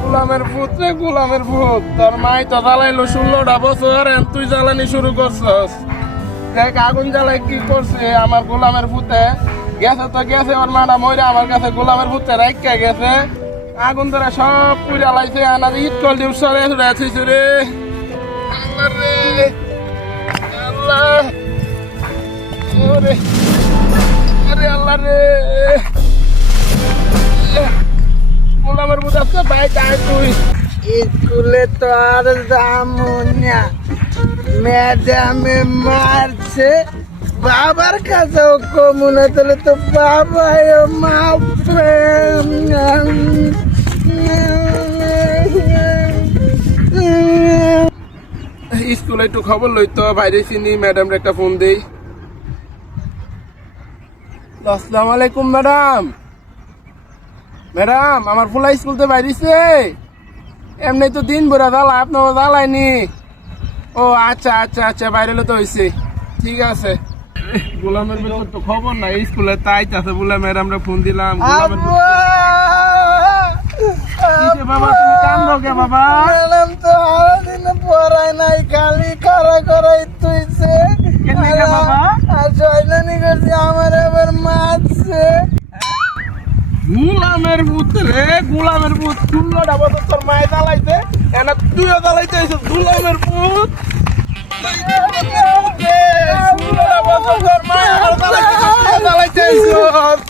গোলামের ভূত রে, গোলামের ভূত। তোর মাই তো জ্বালাইলো 16টা বছর, তুই জ্বালানি শুরু করছস। দেখ আগুন জ্বালাই কি করছে আমার গোলামের ভূতে। গেছে তো গেছে, ওর মানা মইরা আমার কাছে গোলামের ভূতে রাইকা গেছে। আগুন ধরে সব পুড়ে লাইছে, আনার ইট কল দিয়ে সরে আছিস রে। আল্লাহ রে, আল্লাহ, ওরে, আরে আল্লাহ রে। গোলামের ভূত আসছে, বাইক আয় তুই। স্কুলে তো আর যাবো না, ম্যাডামে মারছে। বাবার কাছেও কমুনা, তাহলে তো বাবাই মারবে। স্কুলে একটু খবর লইতো, বাইরে চিনি ম্যাডাম একটা ফোন দেই। আসসালামু আলাইকুম ম্যাডাম। ম্যাডাম আমার ফুলা স্কুলতে বাইরেছে, এমনি তো দিন ভরে জ্বালা, আপনার জ্বালায়নি। ও আচ্ছা আচ্ছা আচ্ছা, বাইরে তো হয়েছে, ঠিক আছে। গোলামের ভেতর তো খবর নাই স্কুলে, তাই আছে বলে ম্যাডামরা ফোন দিলাম। গোলামের বাবা তুমি কান্দো কে বাবা? ম্যাডাম তো সারাদিন পড়ায় নাই, খালি কারা করাই তুইছে। বাবা আর শয়তানি করছে, আমার আবার মারছে। গোলামের ভূত রে, গোলামের ভূত। 16টা বছর তোর মায়ে জ্বালাইছে, এনা তুইও জ্বালাইতে হইছিস। গোলামের ভূত 16টা বছর তোর মায়ে জ্বালাইতে হইছিস।